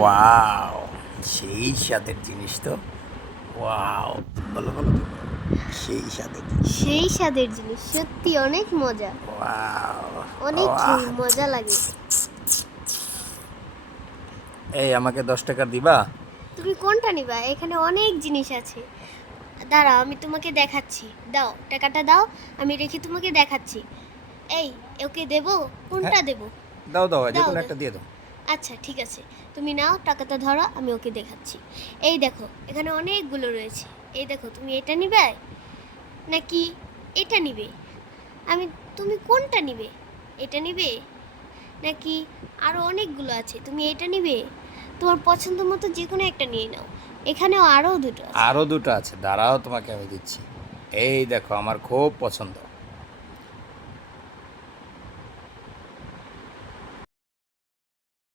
Wow, সেই স্বাদের জিনিস তো। ওয়াও, বলো বলো, সেই স্বাদের জিনিস। সেই স্বাদের জিনিস, সত্যি অনেক মজা, ওয়াও, অনেক ওয়াহ। মজা লাগে। এই আমাকে 10 টাকা দিবা? তুমি কোনটা নিবা? এখানে অনেক জিনিস আছে। দাঁড়াও, আমি তোমাকে দেখাচ্ছি। দাও, টাকাটা দাও, আমি রেখে তোমাকে দেখাচ্ছি। এই, ওকে দেবো? হ্যাঁ, কোনটা দেবো? দাও দাও, যে দাও কোনো দাও। একটা দিয়ে দাও। আচ্ছা ঠিক আছে, তুমি নাও, টাকাটা ধরো, আমি ওকে দেখাচ্ছি। এই দেখো, এখানে অনেকগুলো রয়েছে। এই দেখো, তুমি এটা নিবে নাকি এটা নিবে? আমি তুমি কোনটা নিবে? এটা নিবে নাকি আরও অনেকগুলো আছে, তুমি এটা নিবে? তোমার পছন্দ মতো যে কোনো একটা নিয়ে নাও। এখানেও আরও দুটো আছে। আরও দুটো আছে, দাঁড়াও, তোমাকে আমি দিচ্ছি। এই দেখো, আমার খুব পছন্দ।